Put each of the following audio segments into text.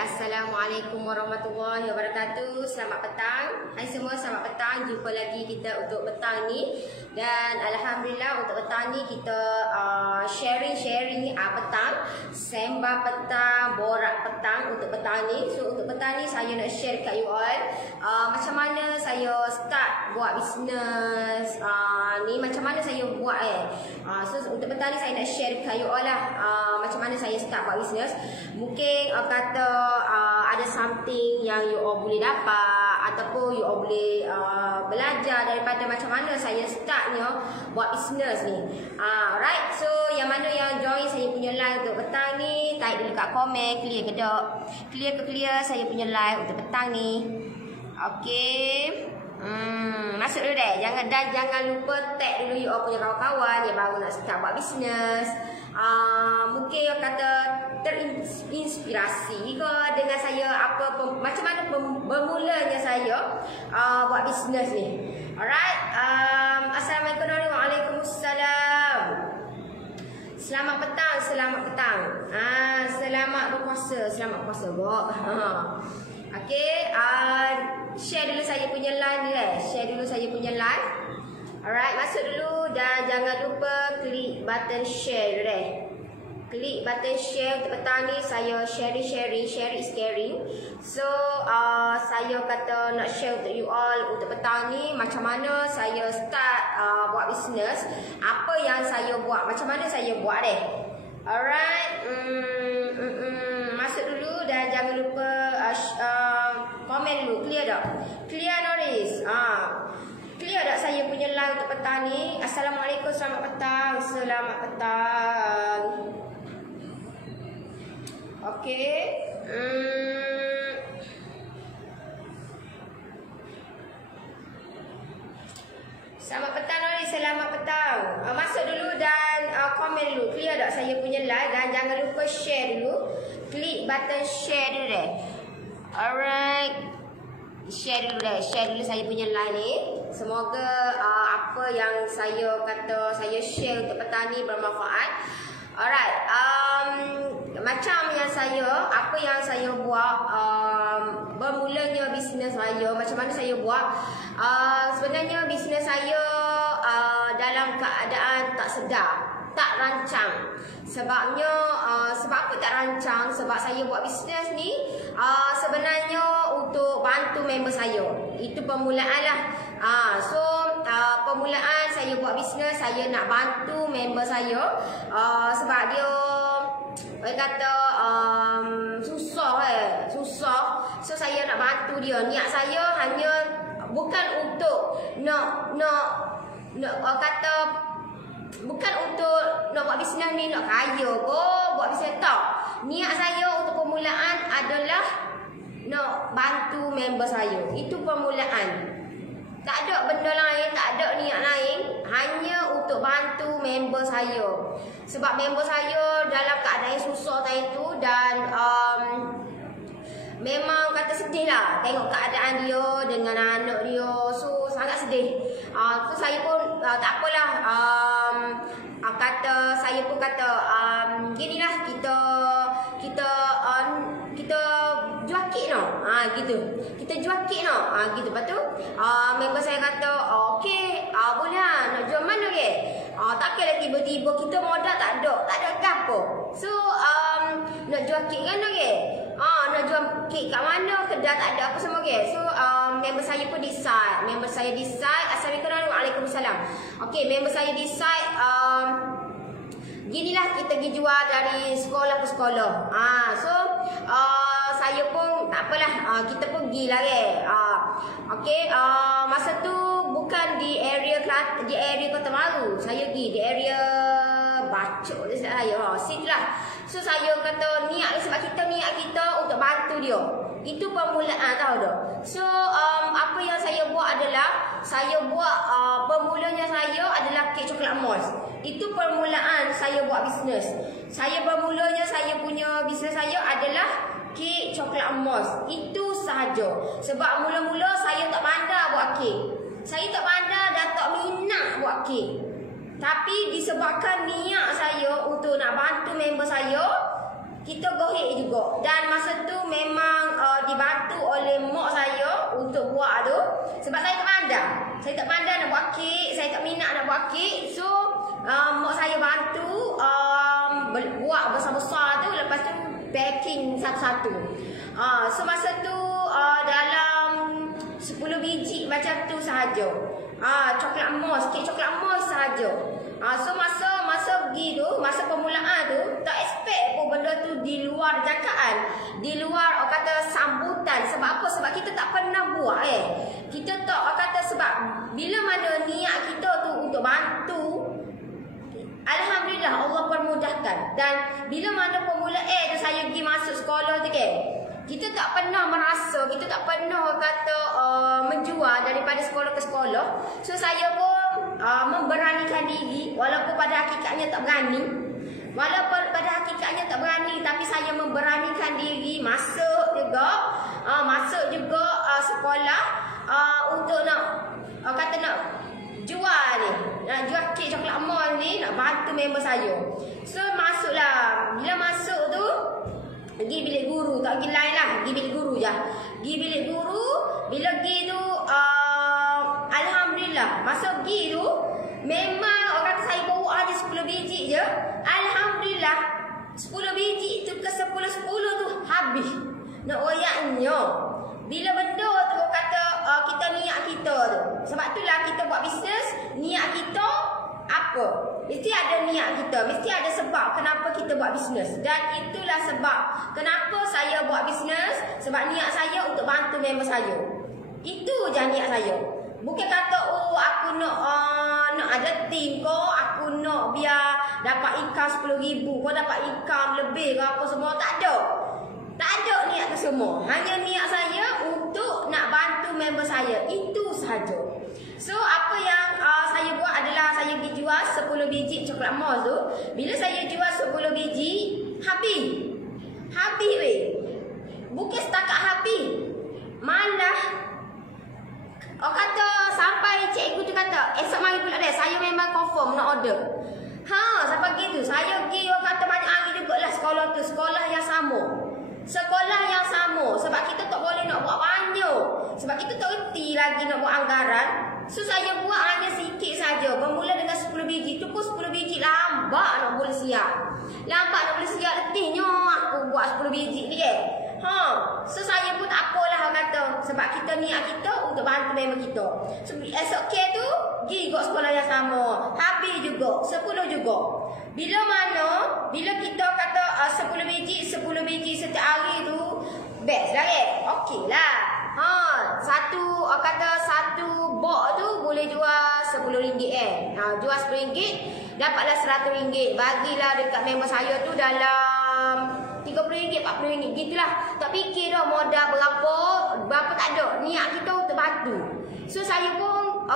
Assalamualaikum warahmatullahi wabarakatuh. Selamat petang. Hai semua, selamat petang. Jumpa lagi kita untuk petang ni. Dan alhamdulillah untuk petang ni kita sharing petang, sembang petang, borak petang untuk petang ni. So untuk petang ni saya nak share kat you all macam mana saya start buat bisnes. Ni macam mana saya buat so untuk petang ni saya nak share kat you all lah macam mana saya start buat bisnes. Mungkin kata ada something yang you all boleh dapat ataupun you all boleh belajar daripada macam mana saya startnya buat bisnes ni. Right, so yang mana yang join saya punya live untuk petang ni, type dulu kat komen clear ke tak? Clear ke clear saya punya live untuk petang ni. Okey. Masuk dulu deh. Jangan lupa tag dulu you all punya kawan-kawan yang baru nak start buat bisnes. Mungkin yang kata terinspirasi ke dengan saya macam mana bermulanya saya buat bisnes ni. Alright. Assalamualaikum warahmatullahi wabarakatuh. Selamat petang, selamat petang. Selamat berpuasa, selamat puasa, Bok. Okey, share dulu saya punya live ni lah. Share dulu saya punya live. Alright, masuk dulu dan jangan lupa klik button share dulu deh. Klik button share untuk petang ni. Saya sharing is caring. So saya kata nak share untuk you all untuk petang ni macam mana saya start buat bisnes, apa yang saya buat, macam mana saya buat deh. Alright. Masuk dulu dan jangan lupa komen dulu. Clear tak? Clear Noris. Clear tak saya punya live untuk petang ni? Assalamualaikum, selamat petang. Selamat petang. Okey. Selamat petang Noris, selamat petang. Masuk dulu dan komen dulu. Clear tak saya punya live? Dan jangan lupa share dulu. Klik button share dulu deh. Alright. Share dulu deh. Share dulu saya punya live ni. Semoga apa yang saya kata saya share untuk petang ni bermanfaat. Alright. Macam yang apa yang saya buat bermulanya bisnes saya, macam mana saya buat. Sebenarnya bisnes saya dalam keadaan tak sedar, tak rancang. Sebabnya sebab apa tak rancang? Sebab saya buat bisnes ni sebenarnya untuk bantu member saya. Itu permulaan lah. So permulaan saya buat bisnes, saya nak bantu member saya sebab dia kata susah. So saya nak bantu dia. Niat saya hanya bukan untuk nak kata, bukan untuk nak buat bisnes ni nak kaya buat bisnes tak. Niat saya untuk permulaan adalah nak bantu member saya. Itu permulaan. Tak ada benda lain, tak ada niat lain, hanya untuk bantu member saya. Sebab member saya dalam keadaan yang susah tadi tu dan memang kata sedih lah tengok keadaan dia dengan anak dia. So sangat sedih. So saya pun tak apalah, saya pun kata ginilah kita jual kek no. Gitu. Kita jual kek no. Gitu. Lepas tu member saya kata okey, boleh lah. Nak jual mana ke? Takkanlah tiba-tiba kita modal tak ada gapo. So nak jual kek kan ke? Nak jual kek kat mana? Kedai tak ada apa semua ke? So member saya pun decide. Assalamualaikum Waalaikumsalam. Okey, member saya decide ginilah kita pergi jual dari sekolah ke sekolah. So saya pun tak apalah, kita pergi lah ke. Okey, masa tu bukan di area Kota Baru. Saya pergi di area Bacok saya. Situ lah. So saya kata sebab niat kita untuk bantu dia. Itu permulaan, tahu tak? So apa yang saya buat adalah bermulanya saya adalah kek coklat mos. Itu permulaan saya buat bisnes. Bermulanya saya punya bisnes saya adalah kek coklat mos. Itu sahaja. Sebab mula-mula saya tak pandai buat kek. Saya tak pandai dan tak minat buat kek. Tapi disebabkan niat saya untuk nak bantu member saya, kita gohek juga. Dan masa tu memang dibantu oleh mak saya untuk buat tu. Sebab saya tak pandai. Saya tak pandai nak buat kek, saya tak minat nak buat kek. So mak saya bantu buat besar-besar tu, lepas tu packing satu-satu. So masa tu dalam 10 biji macam tu sahaja. Coklat mousse, kek coklat mousse sahaja. So masa pergi tu, masa permulaan tu, tak expect pun benda tu di luar jangkaan, di luar orang kata sambutan. Sebab apa? Sebab kita tak pernah buat Kita tak orang kata, sebab bila mana niat kita tu untuk bantu, alhamdulillah Allah permudahkan. Dan bila mana permulaan tu saya pergi masuk sekolah tu kita tak pernah merasa, kita tak pernah kata menjual daripada sekolah ke sekolah. So saya pun memberanikan diri, walaupun pada hakikatnya tak berani. Walaupun pada hakikatnya tak berani, tapi saya memberanikan diri masuk juga sekolah untuk nak kata nak jual ni, nak jual kek coklat mousse ni, nak bantu member saya. So masuklah. Bila masuk tu pergi bilik guru, tak pergi lain lah, pergi bilik guru je. Pergi bilik guru, bila pergi tu alhamdulillah, masa pergi tu memang orang saya bawa ada 10 biji je. Alhamdulillah 10 biji tu ke 10-10 tu habis. Nak royaknya bila benda tu kata kita niat kita tu. Sebab itulah kita buat bisnes, niat kita apa? Mesti ada niat kita, mesti ada sebab kenapa kita buat bisnes. Dan itulah sebab kenapa saya buat bisnes. Sebab niat saya untuk bantu member saya. Itu je niat saya. Bukan kata aku nak ada tim ko, aku nak biar dapat income 10,000 ko, dapat income lebih ke apa semua. Tak ada. Tak ada niat tu semua. Hanya niat saya untuk nak bantu member saya. Itu sahaja. So apa yang saya buat adalah saya pergi jual 10 biji coklat mousse tu. Bila saya jual 10 biji, habis. Habis weh. Bukan setakat habis. Malah orang kata sampai cikgu tu kata, esok mari pula deh, saya memang confirm nak order. Sampai gitu. Saya pergi orang kata banyak hari jugalah sekolah tu, sekolah yang sama. Sekolah yang sama. Sebab kita tak boleh nak buat banyak. Sebab kita tak reti lagi nak buat anggaran. So saya buat hanya sikit saja. Bermula dengan 10 biji. Tu pun 10 biji lambat nak boleh siap. Lambat nak boleh siap, letihnya aku buat 10 biji ni So saya pun tak apalah orang kata. Sebab kita niat kita untuk bantu member kita. So SOK tu pergi juga sekolah yang sama. Habis juga 10 juga. Bila kita kata 10 biji setiap hari tu best lah okey lah. Satu box tu boleh jual RM10 jual RM10 dapatlah RM100. Bagilah dekat member saya tu dalam RM30, RM40 gitulah. Tak fikir dah modal berapa tak ada. Niat kita untuk bantu. So saya pun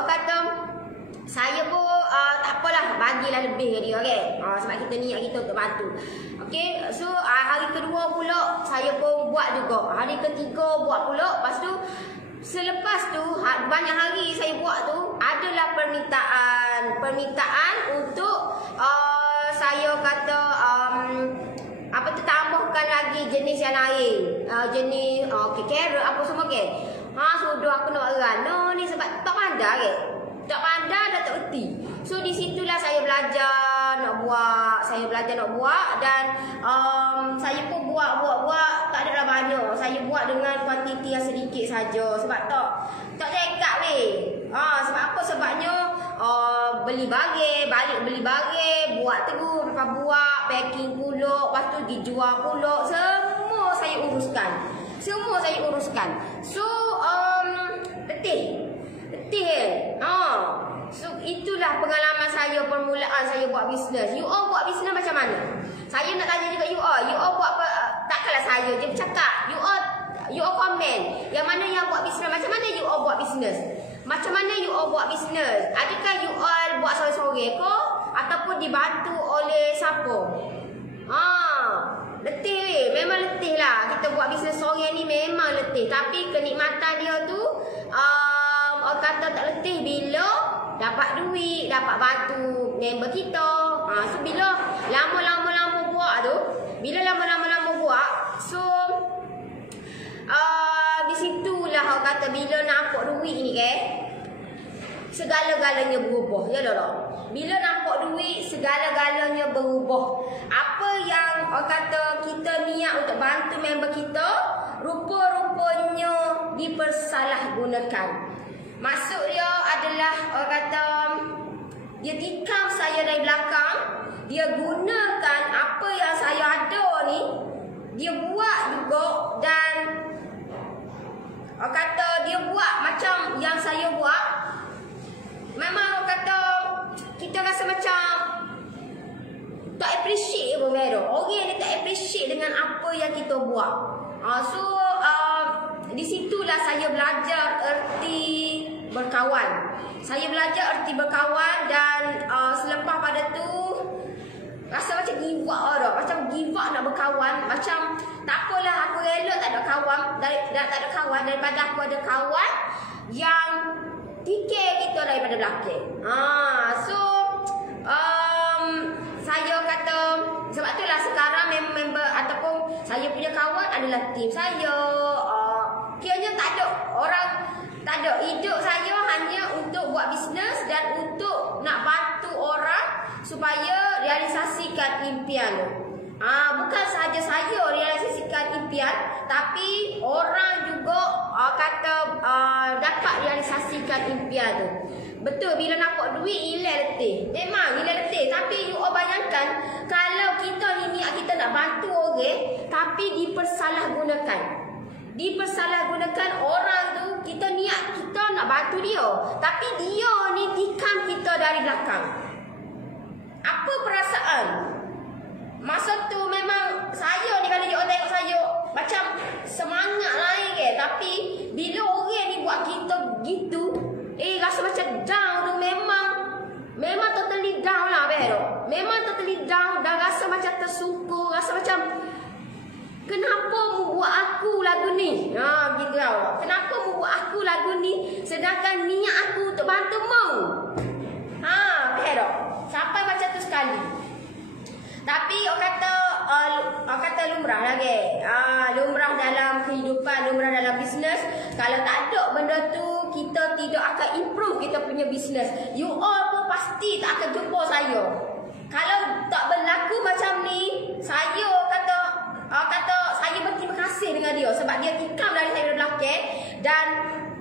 tak apalah, bagilah lebih dia sebab kita niat kita untuk bantu. So hari kedua pula saya pun buat juga. Hari ketiga buat pula. Lepas tu selepas tu banyak hari saya buat tu adalah permintaan untuk saya kata tambahkan lagi jenis yang lain. Jenis carrot apa semua sudah aku nak run. Ni sebab tak pandai tak pandai dah tak erti. So di situlah saya belajar nak buat. Dan saya pun buat tak adalah banyak. Saya buat dengan kuantiti yang sedikit saja. Sebab tak cekap sebab apa? Sebabnya beli barang, balik beli barang, buat terus, lepas buat packing pula, lepas tu dijual pula. Semua saya uruskan. So letih. So itulah pengalaman saya, permulaan saya buat bisnes. You all buat bisnes macam mana? Saya nak tanya juga you all buat apa? Takkanlah saya je bercakap. You all komen. Yang mana yang buat bisnes? Macam mana you all buat bisnes? Adakah you all buat sorang-sorang ke? Ataupun dibantu oleh siapa? Letih. Memang letih lah. Kita buat bisnes sorang ni memang letih. Tapi kenikmatan dia tu orang kata tak letih bila dapat duit, dapat bantu member kita. So bila lama-lama buat tu, bila lama-lama kata bila nampak duit ni segala-galanya berubah. Ya tak? Bila nampak duit, segala-galanya berubah. Apa yang orang kata kita niat untuk bantu member kita, rupa-rupanya dipersalahgunakan. Maksud dia adalah orang kata dia tikam saya dari belakang, dia gunakan apa yang saya ada ni, dia buat juga, dan orang kata dia buat macam yang saya buat. Memang orang kata kita rasa macam tak appreciate pun Vero. Orang ni tak appreciate dengan apa yang kita buat. Di situlah saya belajar erti berkawan. Saya belajar erti berkawan, dan selepas pada tu rasa macam give up dah. Macam give up nak berkawan. Macam tak apalah, aku rela tak ada kawan, tak ada kawan daripada aku ada kawan yang fikir kita daripada belakang. Saya kata sebab itulah sekarang member ataupun saya punya kawan adalah tim saya. Kiranya tak ada orang, tak ada. Hidup saya hanya untuk buat bisnes dan untuk nak bantu orang supaya realisasikan impian. Bukan sahaja saya realisasikan impian, tapi orang juga dapat realisasikan impian tu. Betul, bila nampak duit hilang letih. Memang hilang letih. Tapi you all bayangkan kalau kita ni niat kita nak bantu orang, tapi dipersalahgunakan. Dipersalahgunakan orang tu, kita niat kita nak bantu dia, tapi dia ni tikam kita dari belakang. Apa perasaan? Masa tu memang saya ni kalau dia orang tengok saya macam semangat lain tapi bila orang ni buat kita gitu, rasa macam down tu. Memang totally down lah Vero. Memang totally down dan rasa macam tersungkur, rasa macam kenapa mu buat aku lagu ni? Gitu lah. Kenapa mu buat aku lagu ni sedangkan niat aku untuk bantu mu? Vero. Sampai macam tu sekali. Tapi orang kata lumrah lagi. Lumrah dalam kehidupan, lumrah dalam bisnes. Kalau tak ada benda tu, kita tidak akan improve kita punya bisnes. You all pun pasti tak akan jumpa saya. Kalau tak berlaku macam ni, saya kata saya berterima kasih dengan dia sebab dia tikam dari saya belakang, dan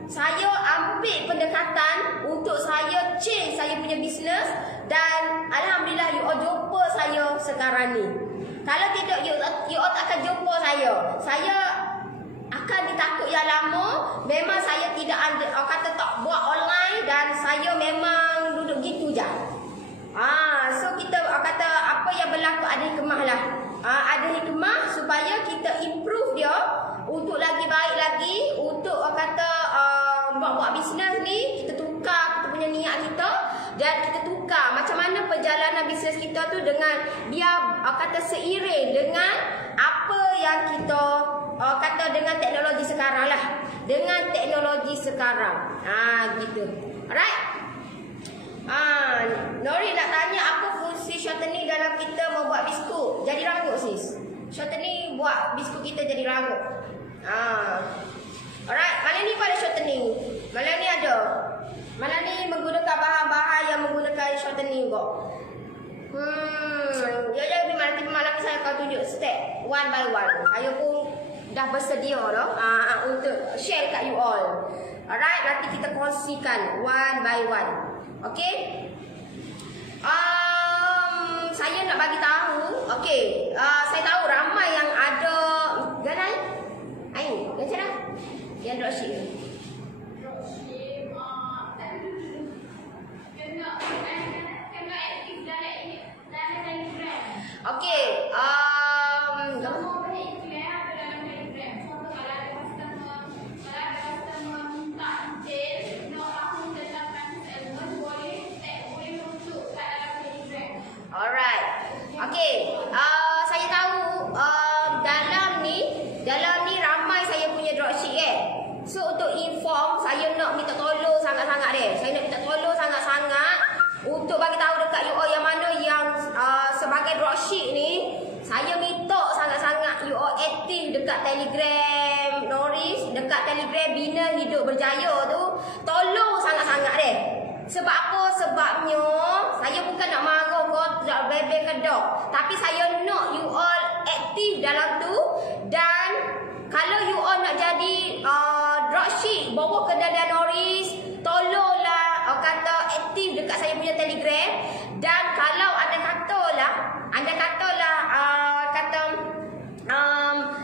saya ambil pendekatan untuk saya change saya punya bisnes, dan alhamdulillah you all jumpa saya sekarang ni. Kalau tidak you all tak akan jumpa saya. Saya akan ditakut yang lama. Memang saya tidak tak buat online, dan saya memang duduk gitu je. So kita kata apa yang berlaku ada hikmah lah. Ada hikmah supaya kita improve dia untuk lagi baik lagi, untuk buat bisnes ni kita tukar kita punya niat kita, dan kita tukar macam mana perjalanan bisnes kita tu dengan dia seiring dengan apa yang kita dengan teknologi sekarang lah. Dengan teknologi sekarang. Gitu. Alright. Nori nak tanya apa fungsi shortening dalam kita membuat biskut jadi rangup sis. Shortening buat biskut kita jadi rangup. Alright, malam ni pada shortening. Malam ni ada. Malam ni menggunakan bahan-bahan yang menggunakan shortening kok. Jadi malam ni saya akan tunjuk step one by one. Saya pun dah bersedia dah untuk share kat you all. Alright, nanti kita kongsikan one by one. Okay. Saya nak bagi tahu. Okay. Saya tahu ramai yang ada gadai. Ayo, macam mana? Yang dropship ni. Kena aktif dalam Telegram. Okay. Alright. Okay. Saya tahu dalam ni ramai saya punya dropship So untuk inform, saya nak minta tolong sangat-sangat Saya nak minta tolong sangat-sangat untuk bagi tahu dekat you all yang mana yang sebagai dropship ni, saya minta sangat-sangat you all aktif dekat Telegram Noris dekat Telegram Bina Hidup Berjaya tu, tolong sangat-sangat deh. Sebab apa? Sebabnya saya bukan nak marah kau tak bebel ke dak, tapi saya nak you all aktif dalam tu. Dan kalau you all nak jadi dropship bawa kedai Noris, tolonglah kata aktif dekat saya punya Telegram. Dan kalau anda katalah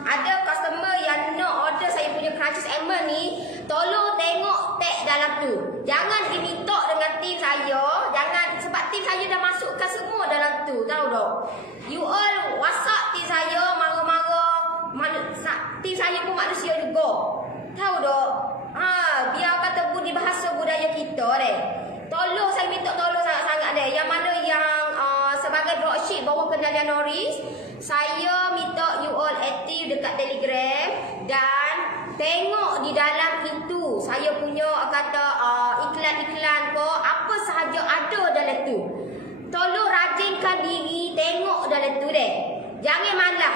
ada customer yang nak order saya punya crunches almond ni, tolong tengok tag dalam tu. Jangan diminta dengan tim saya, jangan, sebab tim saya dah masukkan semua dalam tu, tahu tak? You all WhatsApp tim saya marah-marah, tim saya pun manusia juga, tahu tak? Biar kata budi bahasa budaya kita deh. Tolong, saya minta tolong sangat-sangat deh. Yang mana yang sebagai dropship bawa kendali Noris, saya minta you all aktif dekat Telegram dan tengok di dalam itu saya punya kata iklan-iklan ko apa sahaja ada dalam tu. Tolong rajinkan diri tengok dalam tu deh. Jangan malah.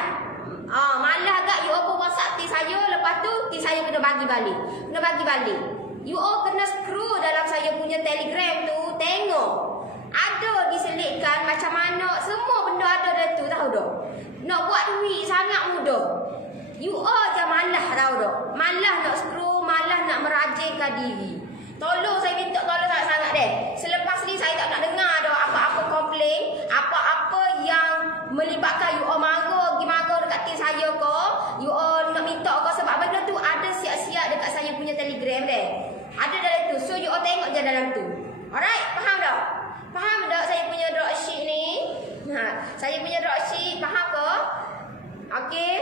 Malah agak you all WhatsApp ti saya, lepas tu ti saya kena bagi balik. You all kena scroll dalam saya punya Telegram tu, tengok. Ada diselitkan macam mana, semua benda ada dalam tu, tahu tak? Nak buat duit sangat mudah. You all je malah, tahu tak? Malah nak scroll, malah nak merajinkan diri. Tolong, saya minta tolong sangat-sangat deh. Selepas ni saya tak nak dengar dah apa-apa komplain, apa-apa yang melibatkan you all marah dekat tim saya ko, you all nak minta ko, sebab benda tu ada siap-siap dekat saya punya Telegram deh. Ada dalam tu. So you all tengok je dalam tu. Alright, faham tak? Faham tak saya punya dropship ni? Saya punya dropship, faham ke? Okey.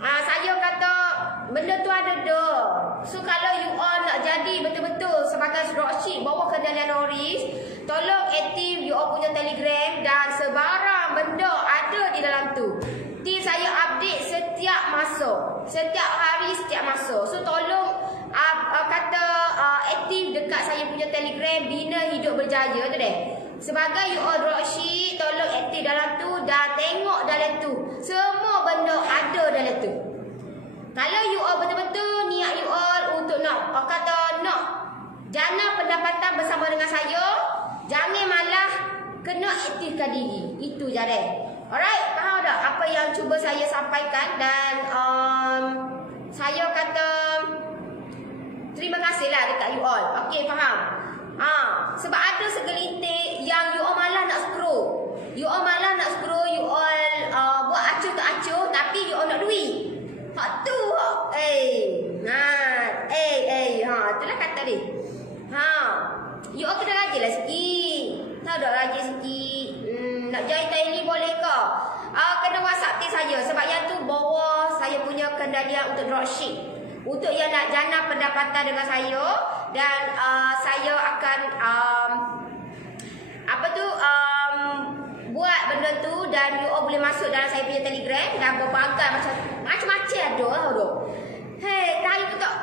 Saya kata benda tu ada dah. So kalau you all nak jadi betul-betul sebagai dropship bawa kendali Noris, tolong aktif you all punya Telegram dan sebarang benda ada di dalam tu. Tim saya update setiap masa, setiap hari, setiap masa. So tolong aktif dekat saya punya Telegram Bina Hidup Berjaya tu deh. Sebagai you all dropship, tolong aktif dalam tu dan tengok dalam tu. Semua benda ada dalam tu. Kalau you all betul-betul niat you all untuk nak nak jana pendapatan bersama dengan saya, jangan malah kena aktifkan diri. Itu je deh. Alright, faham tak apa yang cuba saya sampaikan? Dan saya kata terima kasihlah dekat you all. Okey, faham? Sebab ada segelintir yang you all malah nak scroll. You all malah nak scroll, you all buat acuh tak acuh, tapi you all nak duit. Hak tu. Itulah kata dia. You all kena rajinlah sikit. Tahu tak, rajin sikit. Nak join tali boleh ke? Kena WhatsApp tim saya. Sebab yang tu bawa saya punya kendalian untuk dropship. Untuk yang nak jana pendapatan dengan saya. Dan saya akan buat benda tu. Dan you all boleh masuk dalam saya punya Telegram. Dan berbagai macam-macam ada, tahu tak? Hei, tahu tu tak?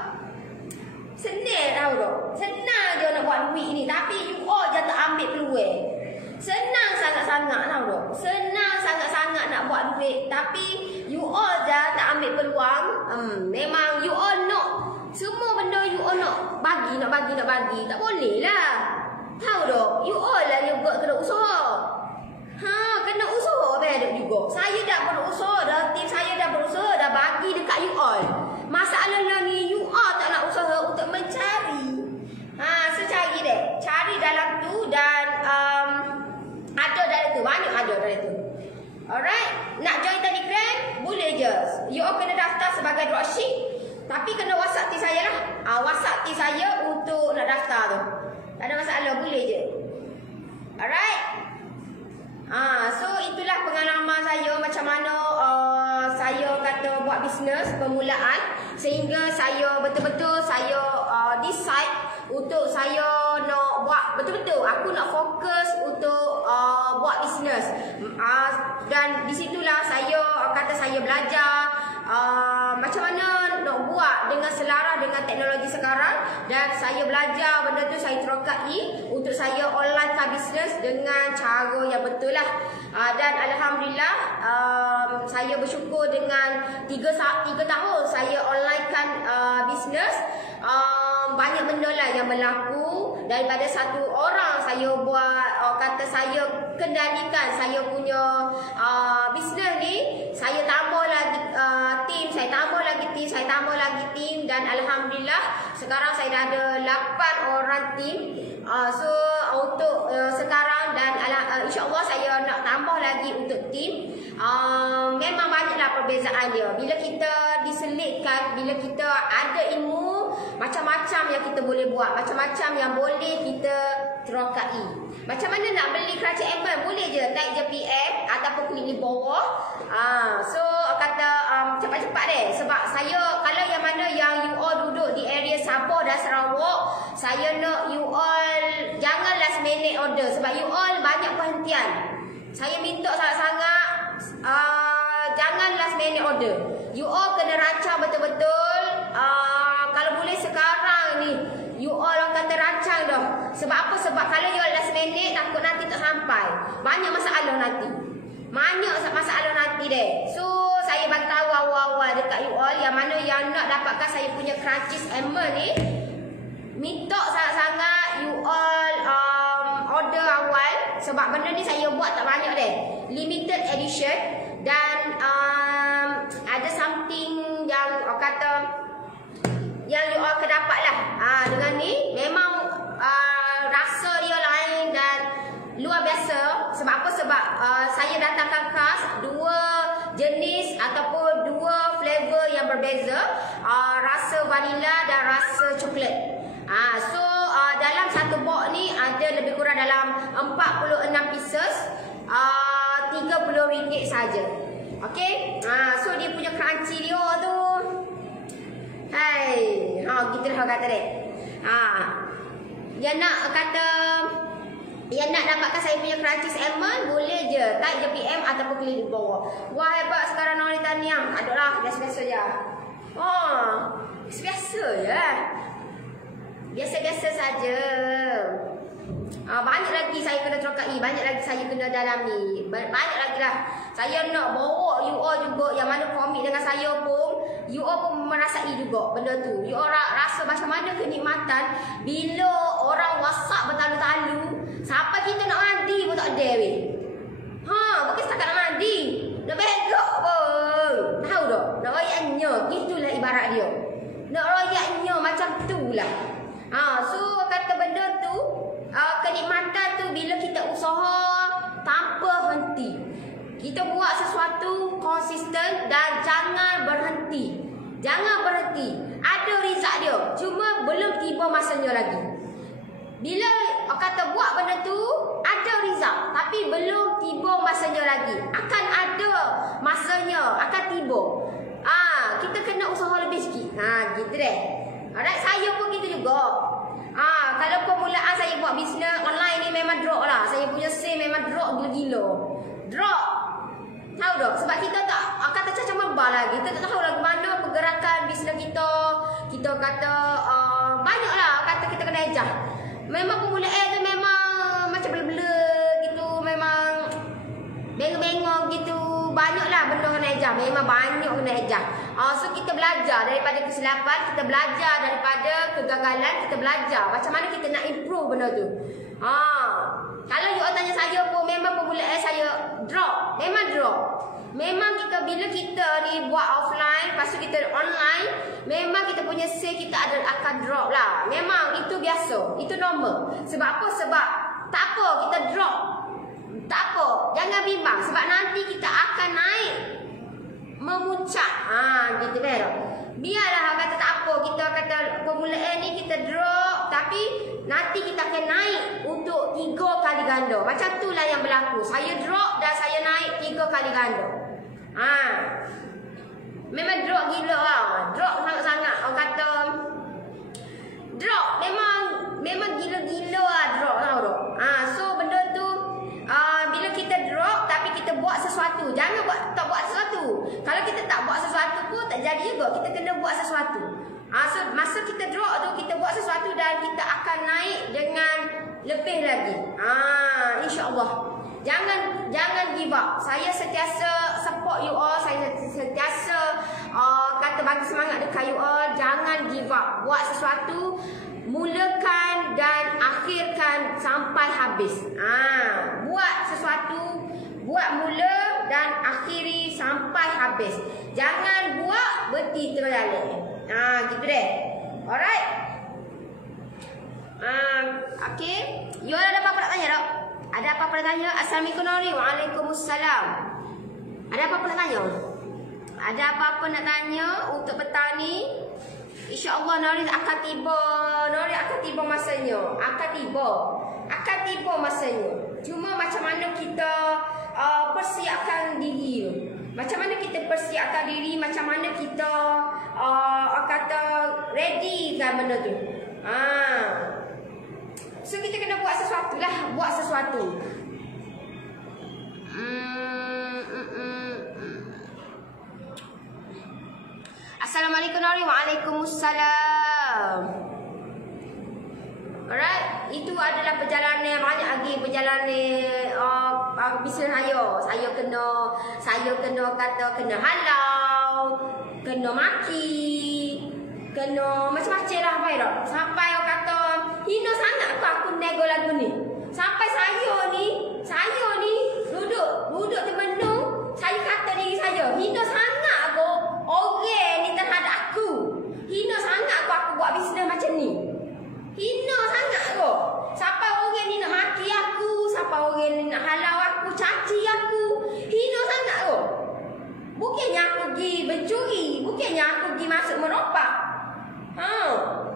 Senang, tahu tak? Senang je nak buat duit ni. Tapi you all je tak ambil peluang. Senang sangat-sangat, tahu tak? Senang sangat-sangat nak buat duit. Tapi you all je tak ambil peluang. Memang you all nak semua benda you all nak bagi. Tak boleh lah. Tahu tak? You all lah yang buat kena usaha. Kena usaha betul juga. Saya dah berusaha dah, tim saya dah berusaha dah bagi dekat you all. Masalahnya ni you all tak nak usaha untuk mencari. So cari deh. Cari dalam tu dan ada dalam tu. Banyak ada dalam tu. Alright. Nak join Telegram? Boleh je. You all kena daftar sebagai dropship. Tapi kena WhatsApp tim saya lah. WhatsApp tim saya untuk nak daftar tu. Tak ada masalah. Boleh je. Alright. So itulah pengalaman saya macam mana saya kata buat bisnes permulaan sehingga saya betul-betul saya decide untuk saya nak buat betul-betul aku nak fokus untuk buat bisnes. Dan disitulah saya kata saya belajar macam mana nak buat dengan selara dengan teknologi sekarang, dan saya belajar benda tu, saya terokai untuk saya online business dengan cara yang betul lah. Dan alhamdulillah saya bersyukur dengan 3 tahun saya onlinekan business. Banyak benda lah yang berlaku. Daripada satu orang saya buat, kata saya kendalikan saya punya bisnes ni, saya tambah lagi tim, saya tambah lagi tim, dan alhamdulillah sekarang saya dah ada 8 orang tim. So untuk sekarang, dan insya-Allah saya nak tambah lagi untuk tim. Memang banyaklah perbezaan dia. Bila kita diselitkan, bila kita ada ilmu, macam-macam yang kita boleh buat, macam-macam yang boleh kita terokai. Macam mana nak beli keranci Emma? Boleh je, type je PM ataupun klik di bawah. So kata cepat-cepat deh. Sebab saya, kalau yang mana yang you all duduk di area Sabah dan Sarawak, saya nak you all jangan last minute order. Sebab you all banyak perhentian. Saya minta sangat-sangat jangan last minute order. You all kena rancang betul-betul. Kalau boleh sekarang ni you all orang kata rancang dah. Sebab apa? Sebab kalau you all last minute, takut nanti tak sampai. Banyak masalah nanti. Deh. So saya bagi tahu awal-awal dekat you all yang mana yang nak dapatkan saya punya crunchies Emma ni, minta sangat-sangat you all order awal. Sebab benda ni saya buat tak banyak deh, limited edition. Dan ada something yang kata yang you all akan dapat lah. Dengan ni memang rasa dia lain dan luar biasa. Sebab apa? Sebab saya datangkan khas 2 jenis ataupun 2 flavor yang berbeza, rasa vanilla dan rasa coklat. So dalam satu box ni ada lebih kurang dalam 46 pieces, RM30 saja. Okey. So dia punya crunchy dia tu, hai, gitu lah kata dek. Yang nak kata, yang nak dapatkan saya punya crunchies Emma, boleh je type je PM ataupun klik di bawah. Wah, hebat sekarang orang Taniang. Adaklah biasa-biasa je. Biasa je. Biasa-biasa saja. Banyak lagi saya kena terokai, banyak lagi saya kena dalami, banyak lagi lah. Saya nak bawa you all juga yang mana komit dengan saya pun, you all pun merasai juga benda tu. You all rasa macam mana kenikmatan bila orang WhatsApp bertalu-talu sampai kita nak mandi pun tak ada weh. Bukan setakat nak mandi, nak begok pun. Tahu tak? Nak royaknya, gitulah ibarat dia. Nak royaknya macam tu lah. So kata benda tu, kenikmatan tu bila kita usaha tanpa henti. Kita buat sesuatu konsisten dan jangan berhenti. Jangan berhenti. Ada result dia, cuma belum tiba masanya lagi. Bila kata buat benda tu, ada result, tapi belum tiba masanya lagi. Akan ada masanya, akan tiba. Kita kena usaha lebih sikit. Gitu deh. Alright, saya pun gitu juga. Kalau permulaan saya buat bisnes online ni memang drop lah. Saya punya sale memang drop gila-gila. Drop. Tahu tak? Sebab kita tak kata macam mebal lagi. Kita tak tahu lagi mana pergerakan bisnes kita. Kita kata banyaklah kata kita kena ejah. Memang permulaan tu memang macam bela-bela gitu, memang bengong-bengong gitu. Banyaklah benda kena ejah. Memang banyak kena ejah. So kita belajar daripada kesilapan, kita belajar daripada kegagalan, kita belajar macam mana kita nak improve benda tu. Kalau you tanya saya pun, memang permulaan saya drop. Memang drop. Memang kita bila kita ni buat offline, lepas tu kita online, memang kita punya sale kita akan drop lah. Memang itu biasa, itu normal. Sebab apa? Sebab tak apa kita drop. Tak apa, jangan bimbang. Sebab nanti kita akan naik, memuncak. Gitu kan. Biarlah kata tak apa, kita kata permulaan ni kita drop, tapi nanti kita akan naik untuk 3 kali ganda. Macam itulah yang berlaku. Saya drop dan saya naik 3 kali ganda. Memang drop gila lah. Drop sangat-sangat. Orang kata drop memang gila-gila lah drop, tahu tak? So benda tu bila kita drop tapi kita buat sesuatu. Jangan tak buat sesuatu. Kalau kita tak buat sesuatu pun tak jadi juga. Kita kena buat sesuatu. So masa kita drop tu, kita buat sesuatu dan kita akan naik dengan lebih lagi. InsyaAllah. Jangan give up. Saya sentiasa support you all. Saya sentiasa kata bagi semangat dekat you all. Jangan give up. Buat sesuatu, mulakan dan akhirkan sampai habis. Buat sesuatu, buat mula dan akhiri sampai habis. Jangan buat berhenti tengah jalan. Gitu deh. Alright. Okay. You all ada apa-apa nak tanya tak? Ada apa-apa nak tanya? Assalamualaikum Nori. Waalaikumsalam. Ada apa-apa nak tanya? Ada apa-apa nak tanya untuk petang ni? InsyaAllah Nori akan tiba. Nori akan tiba masanya. Akan tiba masanya. Cuma macam mana kita persiapkan diri. Macam mana kita persiapkan diri. Macam mana kita kata ready kan benda tu. So kita kena buat sesuatu lah. Buat sesuatu. Assalamualaikum Nori. Waalaikumsalam. Alright. Itu adalah perjalanan. Banyak lagi perjalanan bisnes saya. Saya kena kena halau, kena maki, kena macam-macam lah apa tak. Sampai orang kata hina sangat aku nego lagu ni. Sampai saya ni duduk termenung. Saya kata diri saya, hina sangat aku orang ni terhadap aku. Hina sangat aku buat bisnes macam ni. Hina sangat aku. Sampai orang ni nak maki aku, sampai orang ni nak halau aku, caci aku. Hina sangat aku. Bukannya aku pergi mencuri, bukannya aku pergi masuk merompak.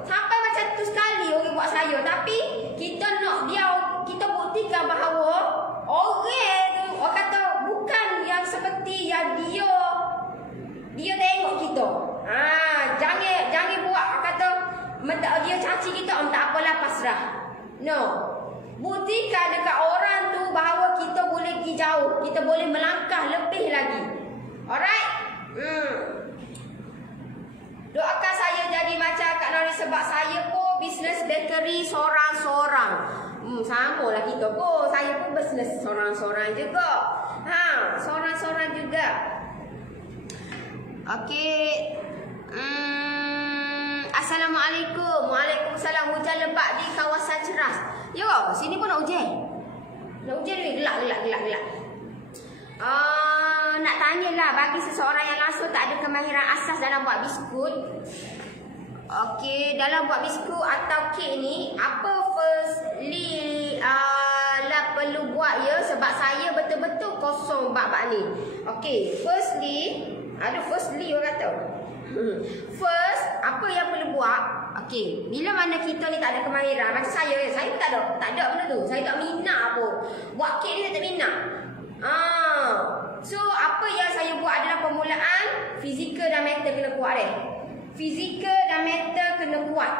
Sampai macam tu sekali orang buat saya. Tapi kita nak kita buktikan bahawa orang tu, orang kata bukan yang seperti yang dia tengok kita. Jangan buat orang kata dia caci kita, tak apalah, pasrah. No. Buktikan dekat orang tu bahawa kita boleh pergi jauh, kita boleh melangkah lebih lagi. Alright? Doakan saya jadi macam Kak Nori, sebab saya pun bisnes bakery sorang-sorang. Sama lah kita pun. Saya pun bisnes sorang-sorang juga. Sorang-sorang juga. Okey. Assalamualaikum. Waalaikumsalam. Hujan lebat di kawasan Ceras. Ya, sini pun nak hujan. Nak hujan ni, gelak. Nak tanyalah, bagi seseorang yang langsung tak ada kemahiran asas dalam buat biskut. Okey, dalam buat biskut atau kek ni, apa firstly lah perlu buat ya? Sebab saya betul-betul kosong bab-bab ni. Okey, firstly orang kata. First, apa yang perlu buat? Okey, bila mana kita ni tak ada kemahiran, macam saya pun tak ada benda tu. Saya tak minat pun. Buat kek ni saya tak minat. So apa yang saya buat adalah permulaan fizikal dan mental kena kuat deh. Fizikal dan mental kena kuat.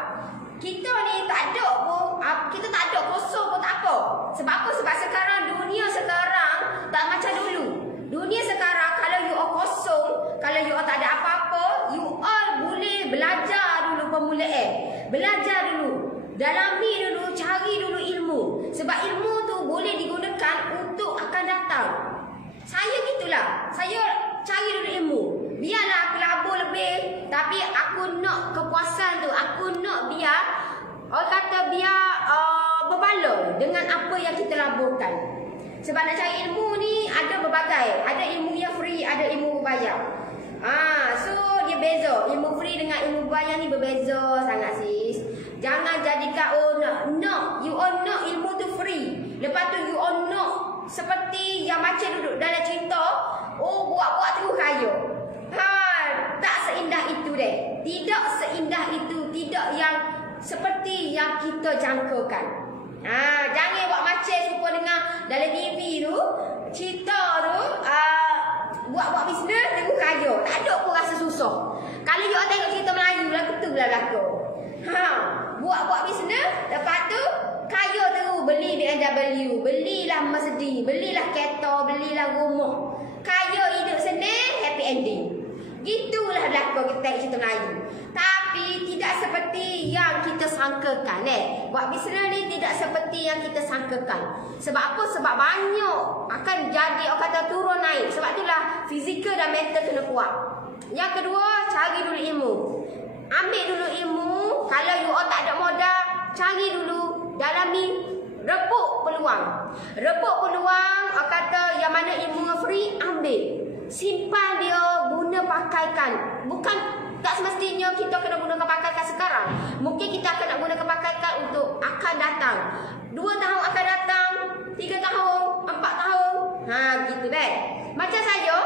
Kita ni tak ada pun, kita tak ada kosong pun tak apa. Sebab apa? Sebab sekarang dunia sekarang tak macam dulu. Dunia sekarang kalau you all kosong, kalau you all tak ada apa-apa, you all boleh belajar dulu permulaan. Belajar dulu, dalami dulu, cari dulu ilmu. Sebab ilmu tu boleh digunakan untuk akan datang. Saya gitulah. Saya cari dulu ilmu. Biarlah aku labur lebih, tapi aku nak kepuasan tu. Aku nak biar, orang kata berbaloi dengan apa yang kita laburkan. Sebab nak cari ilmu ni ada berbagai. Ada ilmu yang free, ada ilmu berbayar. So dia beza. Ilmu free dengan ilmu berbayar ni berbeza sangat sis. Jangan jadikan you all nak ilmu tu free. Lepas tu you all nak seperti yang macam duduk dalam cerita, buat-buat terus kaya. Tak seindah itu deh. Tidak seindah itu, tidak yang seperti yang kita jangkakan. Jangan buat macam serupa dengan dalam TV tu, cerita tu, buat-buat bisnes terus kaya. Tak ada pun rasa susah. Kalau you tengok cerita Melayu lah, betul-betul berlaku. Buat-buat bisnes, lepas tu kaya terus, beli BMW, belilah Mercedes, belilah kereta, belilah rumah. Kaya hidup senang, happy ending. Gitulah berlaku kita tengok cerita Melayu. Tapi tidak seperti yang kita sangkakan. Buat bisnes ni tidak seperti yang kita sangkakan. Sebab apa? Sebab banyak akan jadi orang kata turun naik. Sebab itulah fizikal dan mental kena kuat. Yang kedua, cari dulu ilmu. Ambil dulu ilmu. Kalau you all tak ada modal, cari dulu, dalami, repuk peluang. Repuk peluang, orang kata yang mana ilmu free, ambil. Simpan dia, guna pakaikan. Bukan, tak semestinya kita kena gunakan pakaikan sekarang. Mungkin kita akan nak gunakan pakaikan untuk akan datang. 2 tahun akan datang, 3 tahun, 4 tahun. Gitu kan. Macam saya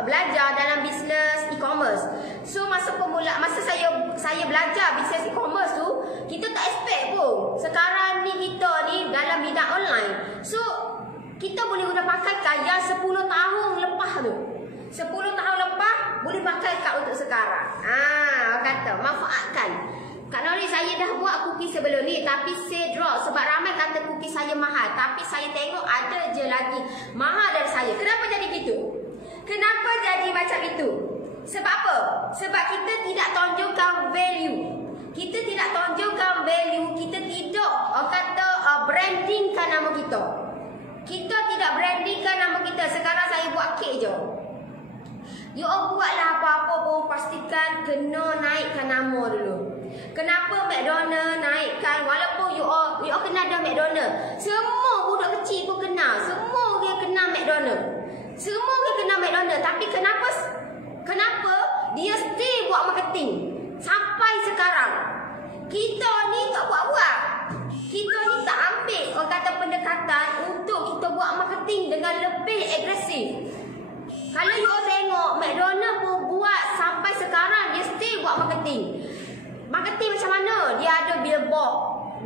belajar dalam bisnes e-commerce. So masa saya belajar bisnes e-commerce tu, kita tak expect pun sekarang ni kita ni dalam bidang online. So kita boleh guna pakaikan yang 10 tahun lepas tu. 10 tahun lepas boleh pakai kat untuk sekarang. Kata manfaatkan. Kak Nori, saya dah buat cookie sebelum ni tapi saya drop sebab ramai kata cookie saya mahal. Tapi saya tengok ada je lagi mahal dari saya. Kenapa jadi gitu? Kenapa jadi macam itu? Sebab apa? Sebab kita tidak tunjukkan value. Kita tidak tunjukkan value. Kita tidak brandingkan nama kita. Kita tidak brandingkan nama kita. Sekarang saya buat kek je. You all buatlah apa-apa pun pastikan kena naikkan nama dulu. Kenapa McDonald naikkan? Walaupun you all kenal dah McDonald. Semua budak kecil pun kenal. Semua dia kenal McDonald. Semua dia kenal McDonald. Tapi kenapa dia still buat marketing sampai sekarang? Kita ni tak buat-buat. Kita ni tak ambil orang kata pendekatan untuk kita buat marketing dengan lebih agresif. Kalau you all tengok McDonald pun buat sampai sekarang dia still buat marketing. Marketing macam mana? Dia ada billboard.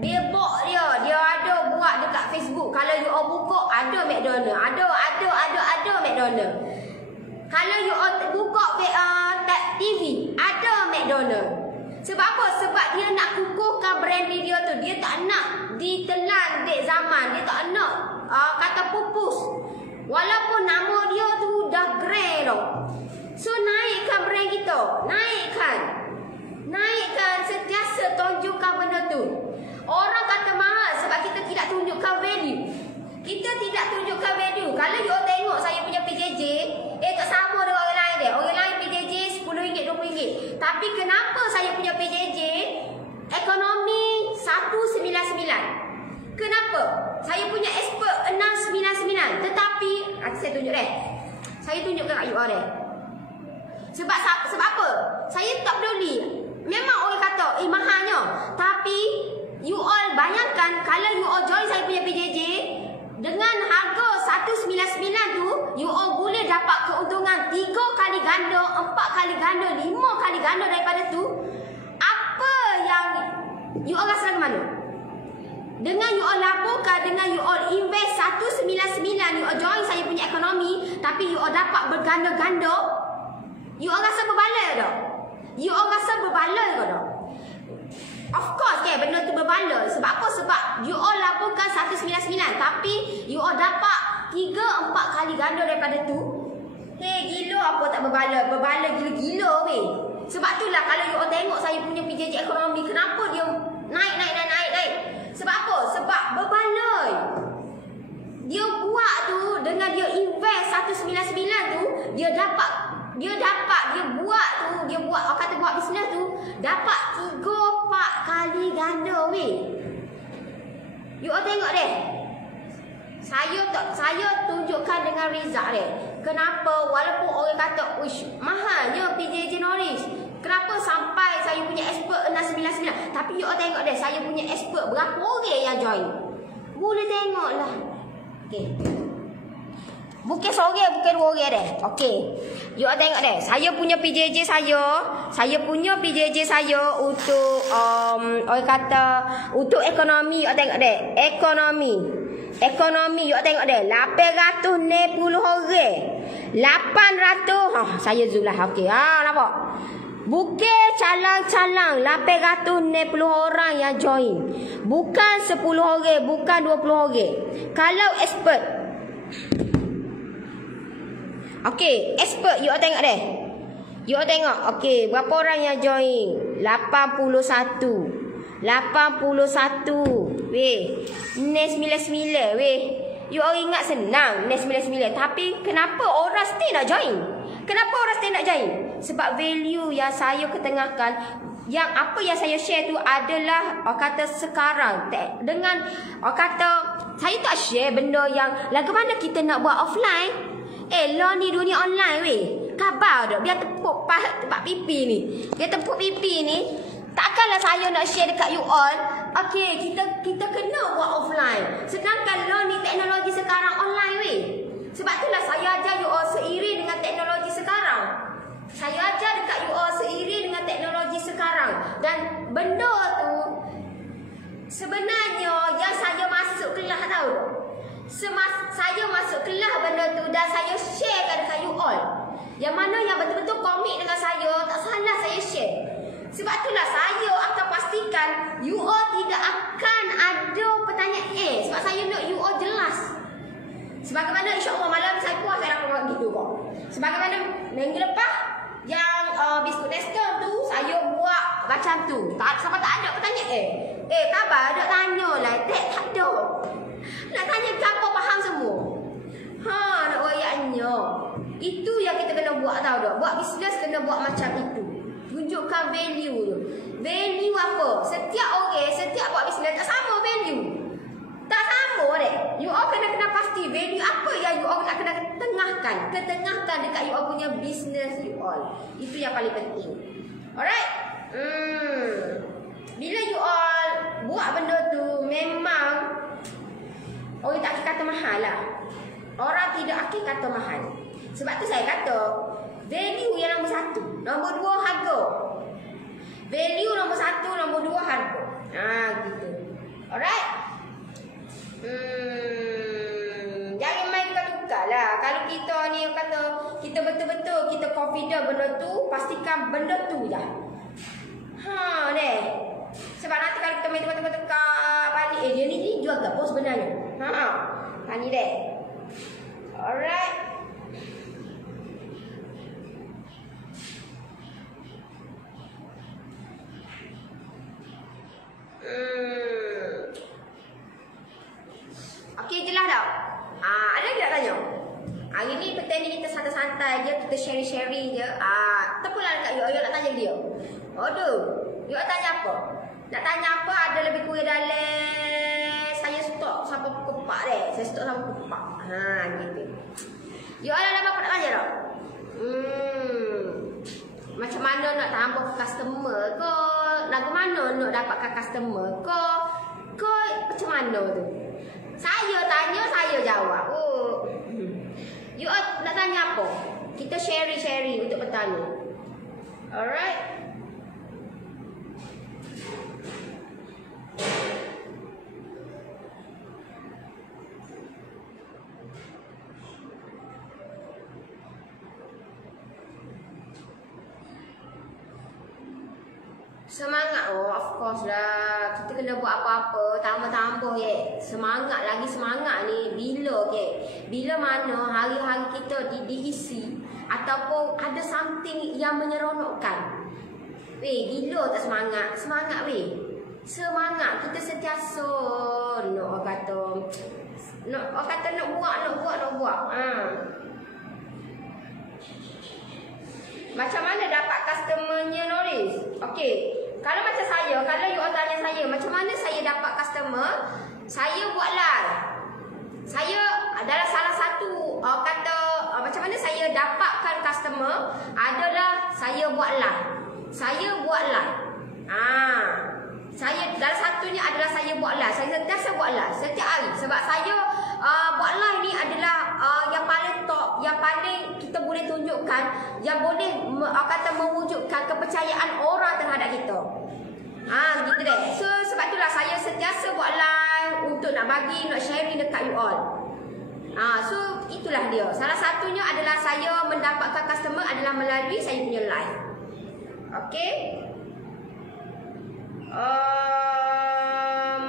Billboard dia ada buat dekat Facebook. Kalau you all buka ada McDonald. Ada McDonald. Kalau you all buka TV ada McDonald. Sebab apa? Sebab dia nak kukuhkan brand dia tu. Dia tak nak ditelan dek zaman. Dia tak nak kata pupus. Walaupun nama dia tu dah grand tau. So naikkan brand kita. Naikkan sentiasa tunjukkan benda tu. Orang kata mahal sebab kita tidak tunjukkan value. Kita tidak tunjukkan value. Kalau you tengok saya punya PJJ, tak sama dengan orang lain dia. Orang lain PJJ RM10, RM20. Tapi kenapa saya punya PJJ ekonomi 199? Kenapa? Saya punya expert 699. Tetapi saya tunjuk deh. Saya tunjukkan kat you all deh. Sebab apa? Saya tak peduli. Memang orang kata mahalnya. Tapi you all bayangkan kalau you all join saya punya PJJ dengan harga 199 tu, you all boleh dapat keuntungan 3 kali ganda, 4 kali ganda, 5 kali ganda daripada tu. Apa yang you all rasa mana? Dengan you all laporkan, dengan you all invest 199, you all join saya punya ekonomi, tapi you all dapat berganda-ganda, you all rasa berbaloi tak? You all rasa berbaloi ke tak? Of course benda tu berbaloi. Sebab apa? Sebab you all laporkan 199, tapi you all dapat 3-4 kali ganda daripada tu. Gila apa tak berbaloi? Berbaloi gila-gila weh. Sebab itulah kalau you all tengok saya punya PJJ ekonomi, kenapa dia naik. Sebab apa? Sebab berbaloi. Dia buat tu dengan dia invest 199 tu, dia buat orang kata buat bisnes tu dapat 3-4 kali ganda weh. You all tengok deh. Saya tunjukkan dengan result deh. Kenapa walaupun orang kata uish mahalnya PJJ Norris, kenapa sampai saya punya expert 699? Tapi you all tengok deh, saya punya expert berapa orang yang join. Boleh tengoklah. Okey. Bukan seorang, bukan 2 orang deh. Okey. You all tengok deh. Saya punya PJJ saya untuk orang kata untuk ekonomi. You all tengok deh. Ekonomi you all tengok deh. 890 orang. 800. Saya zoom lah. Okey. Nampak? Bukan calang-calang 860 orang yang join. Bukan 10 orang, bukan 20 orang. Kalau expert. Okey, expert you all tengok deh. You all tengok. Okey, berapa orang yang join? 81. 81. Weh, next 99 weh. You all ingat senang next 99. Tapi kenapa orang still nak join? Kenapa orang still nak join? Sebab value yang saya ketengahkan, yang apa yang saya share tu adalah orang kata sekarang dengan orang kata saya tak share benda yang lagu mana kita nak buat offline. Lah ni dunia online weh. Khabar dah biar tepuk tempat pipi ni. Biar tepuk pipi ni. Takkanlah saya nak share dekat you all. Okey, kita kena buat offline. Sedangkan lah ni teknologi sekarang online weh. Sebab itulah saya ajar you all seiring dengan teknologi sekarang. Saya ajar dekat you all seiring dengan teknologi sekarang. Dan benda tu sebenarnya yang saya masuk kelas tahu tak? Saya masuk kelas benda tu dan saya sharekan dekat you all. Yang mana yang betul-betul komit dengan saya, tak salah saya share. Sebab itulah saya akan pastikan you all tidak akan ada pertanyaan. Sebab saya nak you all jelas. Sebagaimana insya-Allah malam saya puas saya nak buat gitu kok. Sebagaimana minggu lepas yang biskut Nestum tu saya buat macam tu. Siapa tak ada pertanyaan? Khabar ada tanya lah. Tak ada. Nak tanya siapa faham semua. Nak wayaknya. Itu yang kita kena buat tahu tak? Buat bisnes kena buat macam itu. Tunjukkan value tu. Value apa? Setiap orang, setiap buat bisnes tak sama value. Tak sama deh. You all kena pasti value apa yang you all nak kena ketengahkan dekat you all punya business you all. Itu yang paling penting. Alright? Bila you all buat benda tu memang orang tak akan kata mahal lah. Orang tidak akan kata mahal. Sebab tu saya kata value yang nombor 1, nombor 2 harga. Value nombor 1, nombor 2 harga. Gitu. Alright? Jangan main tukar lah. Kalau kita ni kata kita betul-betul kita confident benda tu, pastikan benda tu je. Deh. Sebab nanti kalau kita main tukar balik, dia ni jual ke apa sebenarnya? Ni deh. Alright. Okey, jelas tak? Ada lagi nak tanya? Hari ni petang ni kita santai-santai je, kita sharing-sharing je. Tepulah dekat you nak tanya dia. Aduh, you tanya apa? Nak tanya apa ada lebih kurang dalam saya stok sampai pukul 4 deh. Saya stok sampai pukul 4. Gitu. You ada apa nak tanya tak? Macam mana nak tambah customer ke? Lagu mana nak dapatkan customer ke? Macam mana tu? Saya tanya, saya jawab. You nak tanya apa? Kita sharing untuk bertanya. Alright. Semangat, of course lah. Kita kena buat apa-apa, tambah-tambah semangat lagi semangat ni. Bila bila mana hari-hari kita diisi ataupun ada something yang menyeronokkan. Gila tak semangat. Semangat semangat. Kita sentiasa nak buat. Macam mana dapat customernya, Noris? Okey. Kalau macam saya, kalau you all tanya saya, macam mana saya dapat customer? Saya buat live. Saya adalah salah satu macam mana saya dapatkan customer adalah saya buat live. Saya dalam satunya adalah saya buat live. Saya sentiasa buat live setiap hari. Sebab saya buat live ni adalah yang paling top, yang paling kita boleh tunjukkan, yang boleh mewujudkan kepercayaan orang terhadap kita. Gitu deh. So sebab itulah saya sentiasa buat live untuk nak bagi, nak sharing dekat you all. So itulah dia. Salah satunya adalah saya mendapatkan customer adalah melalui saya punya live. Okey.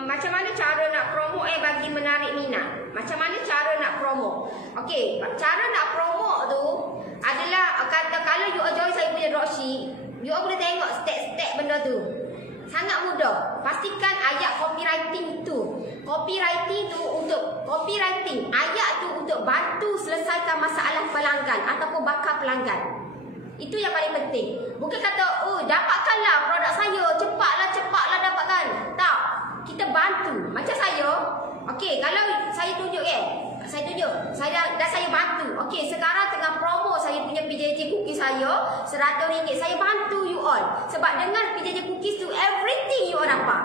Macam mana cara nak promo bagi menarik minat? Macam mana cara nak promo? Okey, cara nak promo tu adalah kata kalau you join saya punya dropship, you boleh tengok step-step benda tu. Sangat mudah. Pastikan ayat copywriting tu. Copywriting tu untuk copywriting. Ayat tu untuk bantu selesaikan masalah pelanggan ataupun bakal pelanggan. Itu yang paling penting. Bukan kata, oh dapatkanlah produk saya, cepatlah dapatkan. Tak. Kita bantu. Macam saya, okey, kalau saya tunjuk saya bantu. Okey, sekarang tengah promo saya punya PJJ cookies saya RM100. Saya bantu you all. Sebab dengan PJJ cookies tu everything you all dapat.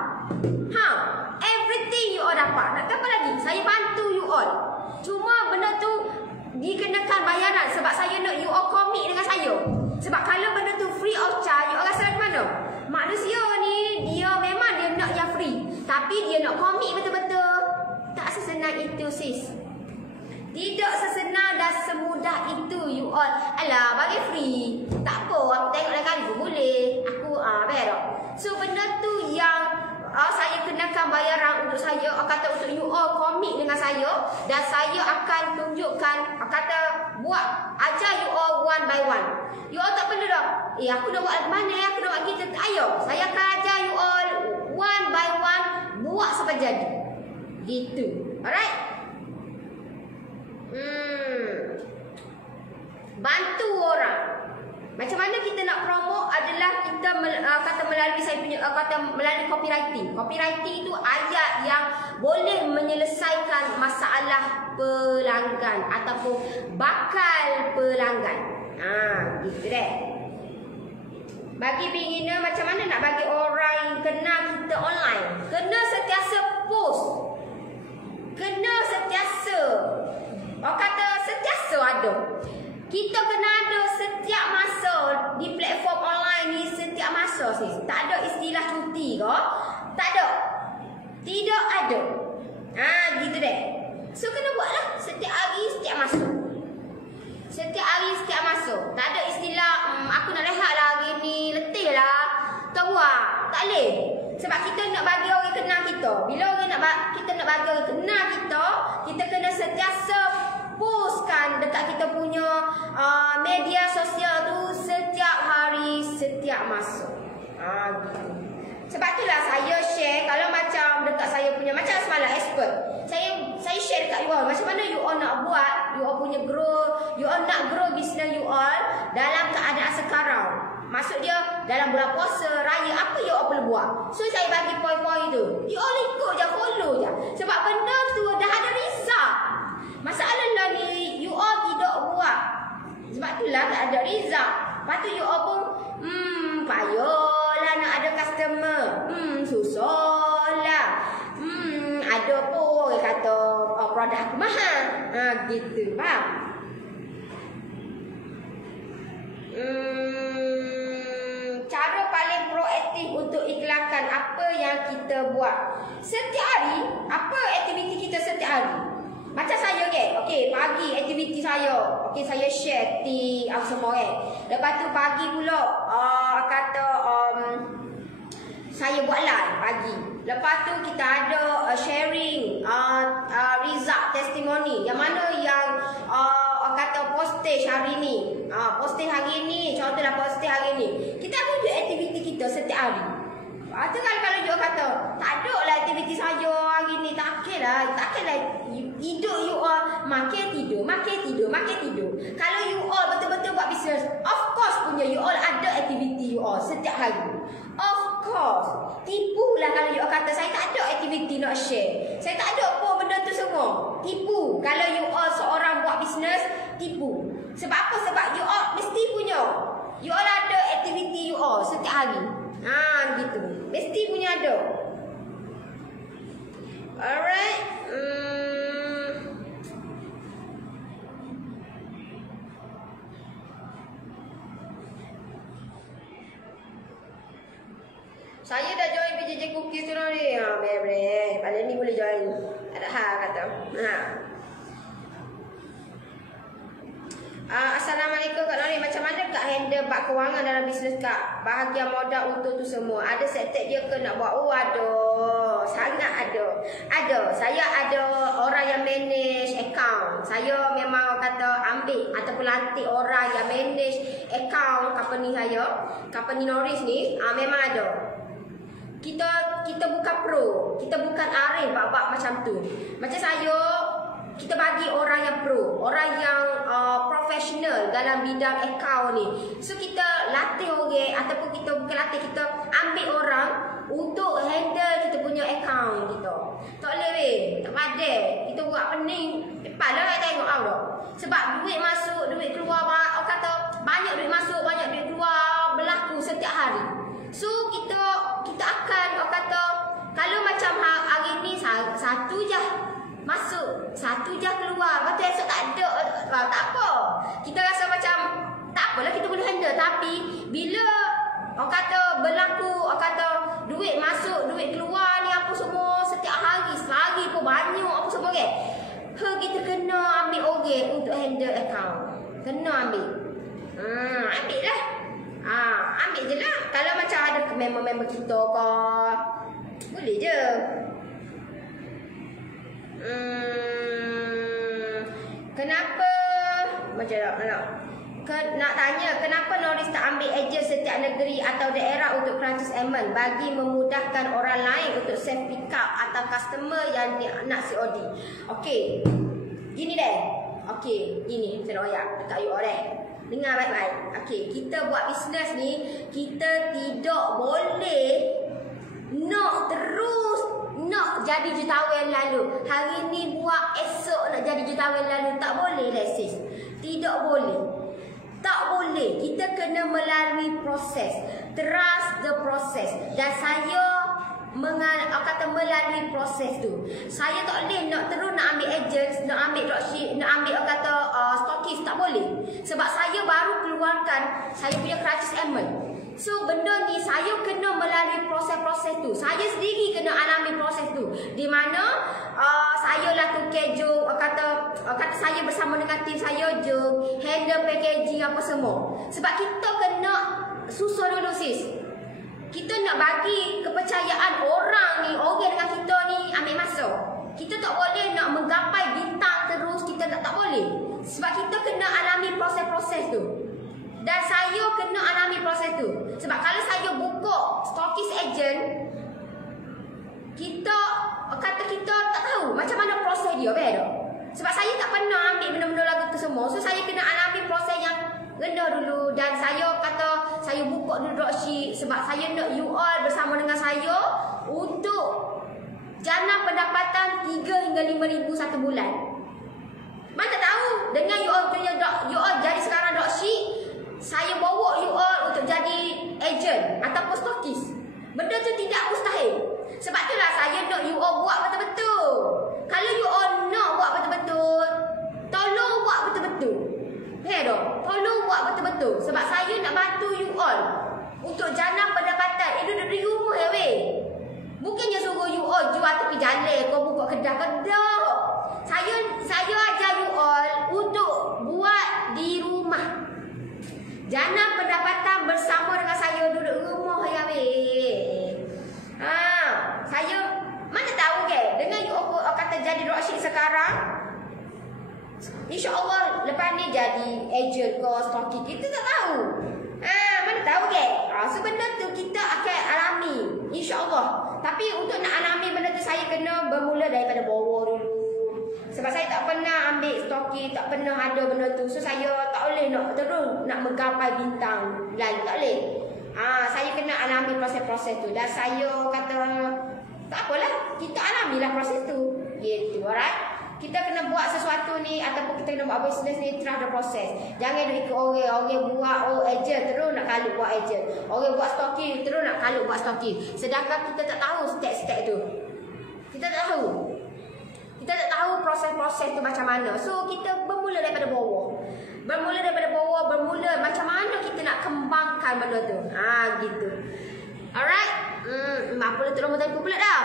Everything you all dapat. Nak apa lagi? Saya bantu you all. Cuma benda tu dikenakan bayaran sebab saya nak you all commit dengan saya. Sebab kalau benda tu free of charge, you all rasa macam mana? Manusia ni dia memang dia nak yang free, tapi dia nak commit betul-betul. Tak sesenang itu sis. Tidak sesenang dan semudah itu you all. Alah, bagi free. Tak apa, aku tengok lain kali pun boleh. Aku berok. So benda tu yang saya kenakan bayaran untuk saya, kata untuk you all commit dengan saya, dan saya akan tunjukkan, kata buat ajar you all one by one. You all tak perlu dah, aku nak buat mana, aku nak buat gitu. Ayo, saya akan ajar you all one by one, buat sampai jadi. Gitu. Alright? Bantu orang. Macam mana kita nak promote adalah kita kata melalui saya punya melalui copywriting. Copywriting itu ayat yang boleh menyelesaikan masalah pelanggan ataupun bakal pelanggan. Gitu deh. Bagi beginner, macam mana nak bagi orang yang kenal kita online? Kena sentiasa post. Kena sentiasa. Orang kata sentiasa ada. Kita kena ada setiap masa di platform online ni, setiap masa sis. Tak ada istilah cuti ke? Tak ada. Tidak ada. Gitu deh. So kena buatlah setiap hari, setiap masa. Setiap hari, setiap masa. Tak ada istilah aku nak rehat lah hari ni, letih lah. Tak buat. Tak boleh. Sebab kita nak bagi orang kenal kita. Bila orang kita nak bagi orang kenal kita, kita kena sentiasa postkan dekat kita punya media sosial tu setiap hari, setiap masa. Gitu. Sebab itulah saya share, kalau macam dekat saya punya, macam semalam expert, saya share dekat you all macam mana you all nak buat, you all punya grow, you all nak grow business you all dalam keadaan sekarang. Maksud dia dalam bulan puasa, raya, apa you all perlu buat. So saya bagi poin-poin tu, you all ikut je, follow je. Sebab benda tu dah ada result. Masalahlah ni you all tidak buat. Sebab itulah tak ada result. Lepas tu you all pun payahlah nak ada customer. Susahlah. Ada pun orang kata produk aku mahal. Gitu, faham? Cara paling proaktif untuk iklankan apa yang kita buat setiap hari. Apa aktiviti kita setiap hari? Macam saya okey, pagi aktiviti saya. Okey, saya share di semua Lepas tu pagi pula saya buat live pagi. Lepas tu kita ada sharing result testimoni. Yang mana yang kata postage hari ni. Postage hari ni, contohlah postage hari ni. Kita tunjuk aktiviti kita setiap hari. Ada kalau you kata tak ada lah aktiviti saya hari ni, takkanlah hidup you all makan tidur. Kalau you all betul-betul buat bisnes, of course punya you all ada aktiviti you all setiap hari. Of course. Tipulah kalau you all kata saya tak ada aktiviti nak share, saya tak ada apa benda tu semua. Tipu. Kalau you all seorang buat bisnes, tipu. Sebab apa? Sebab you all mesti punya. You all ada aktiviti you all setiap hari. Gitu. Mesti punya ada. Alright. Saya dah join PJJ Cookies tu ni. Boleh. Pada ni boleh join. Ada hal kata. Assalamualaikum Kak Nori. Macam mana Kak handle bab kewangan dalam bisnes Kak? Bahagian modal untuk tu semua. Ada setep dia ke nak buat? Oh ada. Sangat ada. Ada. Saya ada orang yang manage account. account. Saya memang kata ambil ataupun lantik orang yang manage account company saya. Company Norris ni memang ada. Kita bukan pro. Kita bukan arif bab-bab macam tu. Macam saya, kita bagi orang yang pro, orang yang profesional dalam bidang account ni. So kita latih orang ataupun kita bukan latih, kita ambil orang untuk handle kita punya account kita. Tak boleh weh, tak padan. Kita buat pening, cepatlah nak tengok kau dah. Sebab duit masuk, duit keluar, orang kata banyak duit masuk, banyak duit keluar berlaku setiap hari. So kita akan, orang kata kalau macam hari ni satu je masuk, satu je keluar, lepas tu esok tak ada, tak apa. Kita rasa macam tak apalah, kita boleh handle. Tapi bila orang kata berlaku, orang kata duit masuk, duit keluar ni apa semua setiap hari, sehari pun banyak apa semua kan. Kita kena ambil orang untuk handle account. Kena ambil. Ambil lah. Ambil je lah. Kalau macam ada member-member kita ke, boleh je. Kenapa macam nak tanya kenapa Norris tak ambil ejen setiap negeri atau daerah untuk crisis element bagi memudahkan orang lain untuk self pick up atau customer yang nak COD. Okey. Gini deh. Okey, gini saya royak dekat you all deh. Dengar baik-baik. Okey, kita buat bisnes ni, kita tidak boleh nak terus nak jadi jutawan lalu. Hari ni buat, esok nak jadi jutawan lalu. Tak boleh lah sis. Tidak boleh. Tak boleh. Kita kena melalui proses. Trust the process. Dan saya kata melalui proses tu. Saya tak boleh nak terus nak ambil agent, nak ambil dropship, nak ambil orang kata stokis. Tak boleh. Sebab saya baru keluarkan saya punya crisis element. So benda ni saya kena melalui proses-proses tu. Saya sendiri kena alami proses tu. Di mana saya lakukan jom, kata saya bersama dengan tim saya jom handle packaging apa semua. Sebab kita kena susun dulu sis. Kita nak bagi kepercayaan orang ni, orang dengan kita ni ambil masa. Kita tak boleh nak menggapai bintang terus, kita tak boleh. Sebab kita kena alami proses-proses tu. Dan saya kena alami proses tu. Sebab kalau saya buka stokis agent, kita tak tahu macam mana proses dia, betul? Sebab saya tak pernah ambil benda-benda lagu tu semua. So saya kena alami proses yang rendah dulu. Dan saya kata saya buka dulu dropship sebab saya nak you all bersama dengan saya untuk jana pendapatan 3 hingga 5,000 satu bulan. Mana tak tahu dengan you all jadi sekarang dropship, saya bawa you all untuk jadi agent ataupun stokis. Benda tu tidak mustahil. Sebab itulah saya nak you all buat betul-betul. Kalau you all nak buat betul-betul, tolong buat betul-betul. Tolong buat betul-betul. Sebab saya nak bantu you all untuk jana pendapatan. Duduk di rumah ya weh. Bukannya suruh you all jual tepi jalan, kau buka kedai-kedai. Saya ajar you all untuk buat di rumah. Jana pendapatan bersama dengan saya duduk rumah ya weh. Saya mana tahu ke dengan you kata jadi dropship sekarang, InsyaAllah lepas ni jadi agent ke stokis, kita tak tahu. Mana tahu ke? So benda tu kita akan alami InsyaAllah. Tapi untuk nak alami benda tu saya kena bermula daripada bawah dulu. Sebab saya tak pernah ambil stokis, tak pernah ada benda tu. So saya tak boleh nak terus nak menggapai bintang lain, tak boleh. Saya kena alami proses-proses tu. Dan saya kata tak apalah, kita alamilah proses tu. Gitu, alright? Kita kena buat sesuatu ni ataupun kita kena buat bisnes ni, terus ada proses. Jangan ikut orang buat agent terus nak kalut buat agent. Orang buat stokis terus nak kalut buat stokis. Sedangkan kita tak tahu step-step tu. Kita tak tahu. Kita tak tahu proses-proses tu macam mana. So kita bermula daripada bawah. Bermula macam mana kita nak kembangkan benda tu. Gitu. Alright. Apa tu nombor telefon pula dah.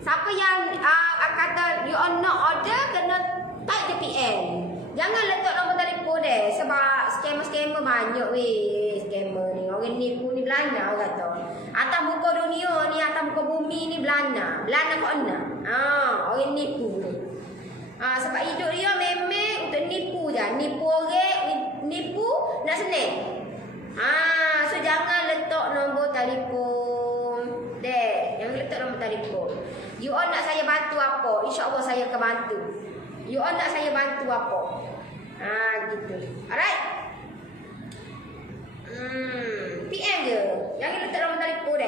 Siapa yang kata you all nak order, kena type je PM. Jangan letak nombor telefon deh. Sebab scammer banyak weh. Scammer ni, orang nipu ni Belanda orang kata. Atas muka dunia ni, atas muka bumi ni Belanda. Belanda kau nak. Orang nipu ni. Sebab hidup dia memang untuk nipu je. Nipu orang, nipu nak senang. So jangan letak nombor telefon. Jangan letak nombor telefon. You all nak saya bantu apa? InsyaAllah saya akan bantu. You all nak saya bantu apa? Gitu. Alright? PM je. Jangan letak nombor telefon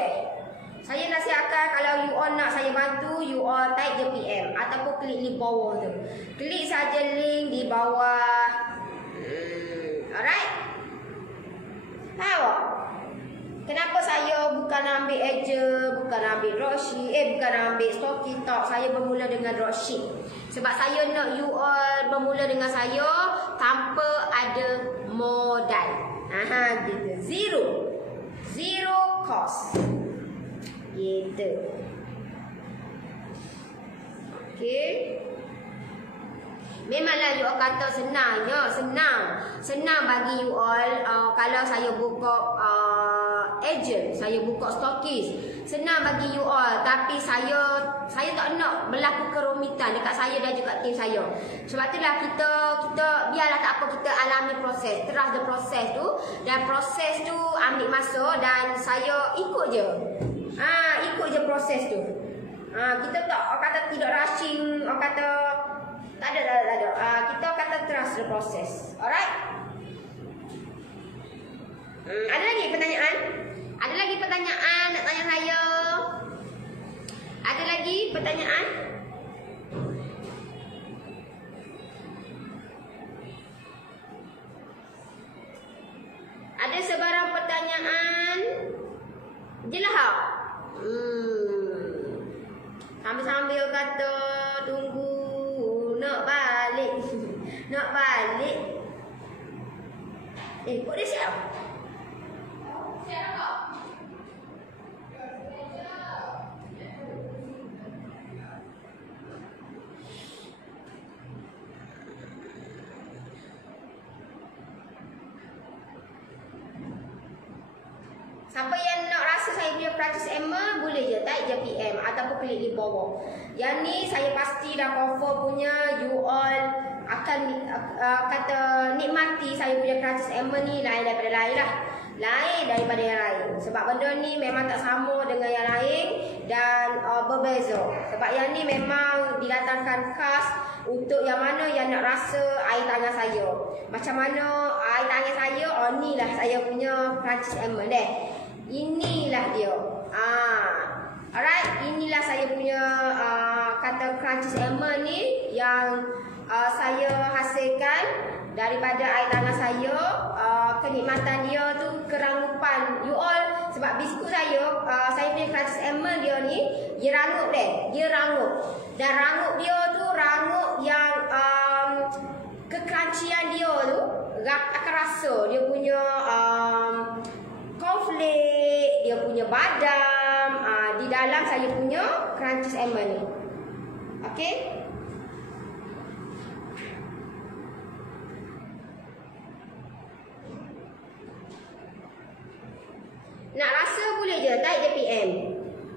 Saya nasihatkan kalau you all nak saya bantu, you all type je PM ataupun klik di bawah tu. Klik saja link di bawah. Alright? Tahu? Kenapa saya bukan ambil agent, bukan ambil dropship, bukan ambil stocking talk. Saya bermula dengan dropship. Sebab saya nak you all bermula dengan saya tanpa ada modal. Gitu. Zero cost. Gitu. Okay. Memanglah you all kata senangnya, senang bagi you all kalau saya buka agent, saya buka stokis. Senang bagi you all, tapi saya tak nak berlaku kerumitan dekat saya dan juga tim saya. Sebab itulah kita biarlah tak apa, kita alami proses, trust the proses tu, dan proses tu ambil masa dan saya ikut je. Ikut je proses tu. Kita tak kata tidak rushing, kata tak ada. Kita kata trust the process. Alright? Ada lagi pertanyaan? Ada lagi pertanyaan nak tanya saya? Ada lagi pertanyaan? Ada sebarang pertanyaan? Jelas? Sambil-sambil kata tunggu nak balik. Kok dia siap? Siap tak? Siapa yang nak rasa saya punya practice Emma, boleh je type je PM ataupun klik di bawah. Yang ni saya pasti dah cover punya, you all akan kata nikmati saya punya practice Emma ni lain daripada lain lah. Lain daripada yang lain. Sebab benda ni memang tak sama dengan yang lain dan berbeza. Sebab yang ni memang didatangkan khas untuk yang mana yang nak rasa air tangan saya. Macam mana air tangan saya, inilah saya punya practice Emma Inilah dia. Alright, inilah saya punya kata crunches Emma ni yang saya hasilkan daripada air tangan saya. Kenikmatan dia tu keranggupan you all. Sebab biskut saya punya crunches Emma dia ni, dia rangup dia rangup. Dan rangup dia tu rangup yang kekerancian dia tu akan rasa dia punya konflik, dia punya badam di dalam saya punya crunches Emma ni. Okay? Nak rasa boleh je, type je PM.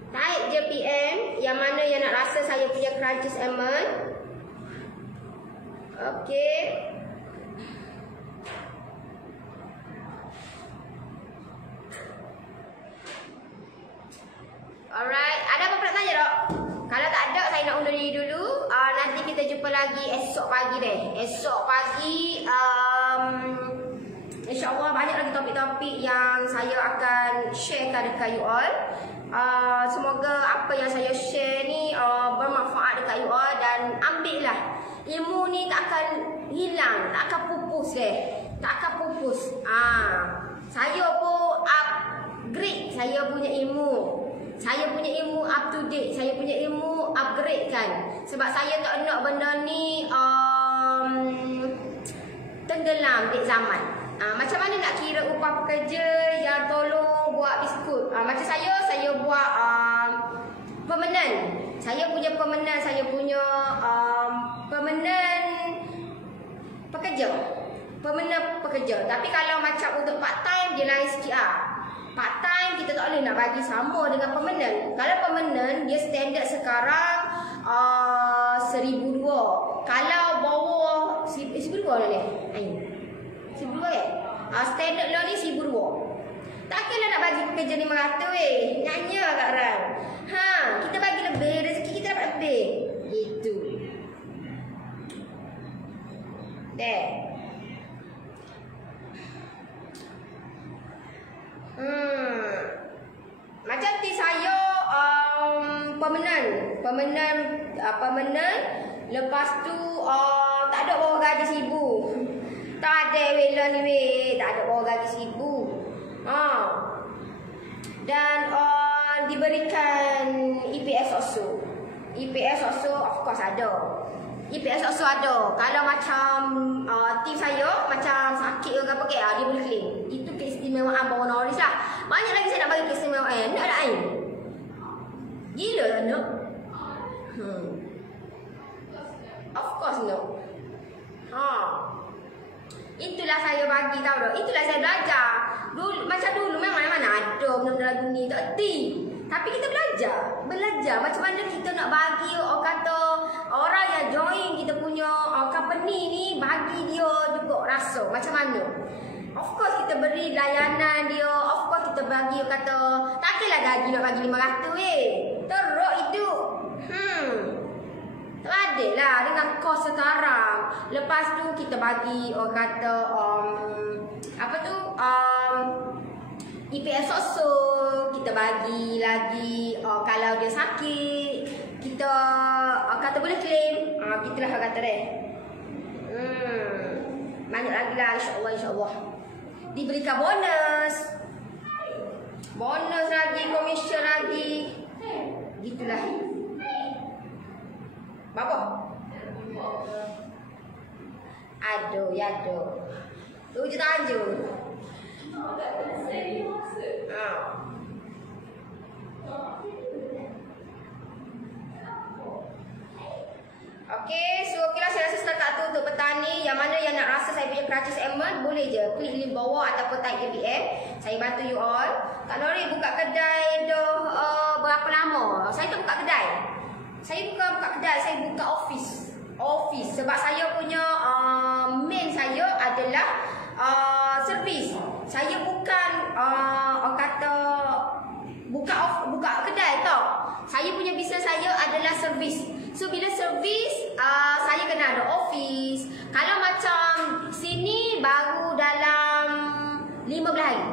Type je PM yang mana yang nak rasa saya punya crunches Emma. Okay. Alright, ada apa nak tanya tak? Kalau tak ada, saya nak undur diri dulu. Nanti kita jumpa lagi esok pagi Esok pagi, InsyaAllah banyak lagi topik-topik yang saya akan sharekan dekat you all. Semoga apa yang saya share ni bermanfaat dekat you all. Dan ambillah, ilmu ni tak akan hilang, tak akan pupus tak akan pupus. Saya pun upgrade saya punya ilmu. Saya punya ilmu up to date, saya punya ilmu upgrade kan. Sebab saya tak nak benda ni tenggelam di zaman. Macam mana nak kira upah pekerja yang tolong buat biskut? Macam saya buat permanent. Saya punya permanent, saya punya permanent pekerja. Permanent pekerja. Tapi kalau macam untuk part time, dia lain sikit Part time kita tak boleh nak bagi sama dengan permanent. Kalau permanent dia standard sekarang 11 1,200. Kalau bawah 1,200 ni. 1,200 kan? Standard loan ni 1,200. Takkanlah nak bagi pekerja 500 Nyanyi lah Kak Ran. Kita bagi lebih, rezeki kita dapat lebih. Gitu. Dek. Macam ti saya permanent. Lepas tu tak ada bawah gaji 1,000. Tak ada wela ni tak ada bawah gaji 1,000. Dan diberikan EPS also. EPS also of course ada. EPS also ada. Kalau macam tim saya macam sakit ke apa ke, dia boleh claim. Itu keistimewaan bawah Noris lah. Banyak lagi saya nak bagi keistimewaan. Nak tak air? Gila lah nak. Of course no. Itulah saya bagi tahu dah. Itulah saya belajar. Macam dulu memang mana ada benda-benda lagu ni tak erti. Tapi kita belajar macam mana kita nak bagi kata orang yang join kita punya company ni, bagi dia juga rasa macam mana. Of course kita beri layanan dia, of course kita bagi kata takkanlah gaji nak bagi 500 teruk itu. Tak ada lah dengan kos sekarang. Lepas tu kita bagi kata apa tu EPS also kita bagi lagi. Kalau dia sakit kita kata boleh claim. Gitulah kata deh. Banyak lagi lah, insya-Allah. Diberikan bonus lagi, komisen lagi. Gitulah. Bapa? Aduh, ya aduh. Tu je tajuk. Okey, so okeylah, saya rasa setakat tu untuk petani. Yang mana yang nak rasa saya punya purchase amendment, boleh je klik link bawah ataupun type KBM. Saya bantu you all. Kak Nori buka kedai dah berapa lama? Saya tak buka kedai. Saya bukan buka kedai, saya buka office. Sebab saya punya main saya adalah servis. Saya bukan kata buka kedai tau. Saya punya bisnes saya adalah servis. So bila servis saya kena ada office. Kalau macam sini baru dalam 15 hari.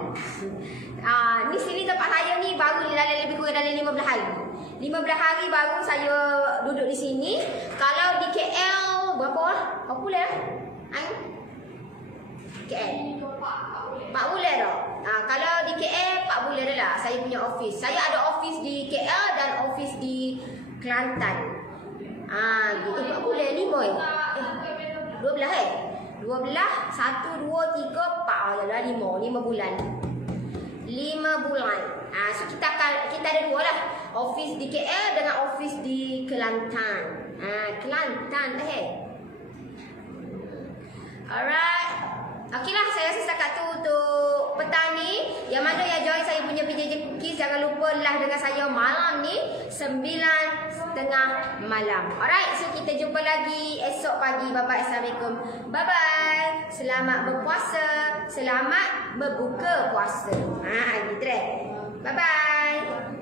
Ni sini tempat saya ni baru lebih kurang dalam 15 hari. 15 hari baru saya duduk di sini. Kalau di KL berapa lah? Berapa bulan lah? KL 4 bulan dah. Kalau di KL 4 bulan dah lah saya punya office. Saya ada office di KL dan office di Kelantan. Gitu 4 bulan ni boy. 12 12, 1, 2, 3, 4 dah 5 bulan. 5 bulan. So kita ada dua lah. Office di KL dengan office di Kelantan. Kelantan Alright. Okeylah, saya rasa setakat tu untuk petani. Yang mana yang join saya punya PJJ Cookies, jangan lupa live dengan saya malam ni 9:30 malam. Alright, so kita jumpa lagi esok pagi. Bye-bye, Assalamualaikum. Bye-bye. Selamat berpuasa. Selamat berbuka puasa. Gitu deh. Bye-bye.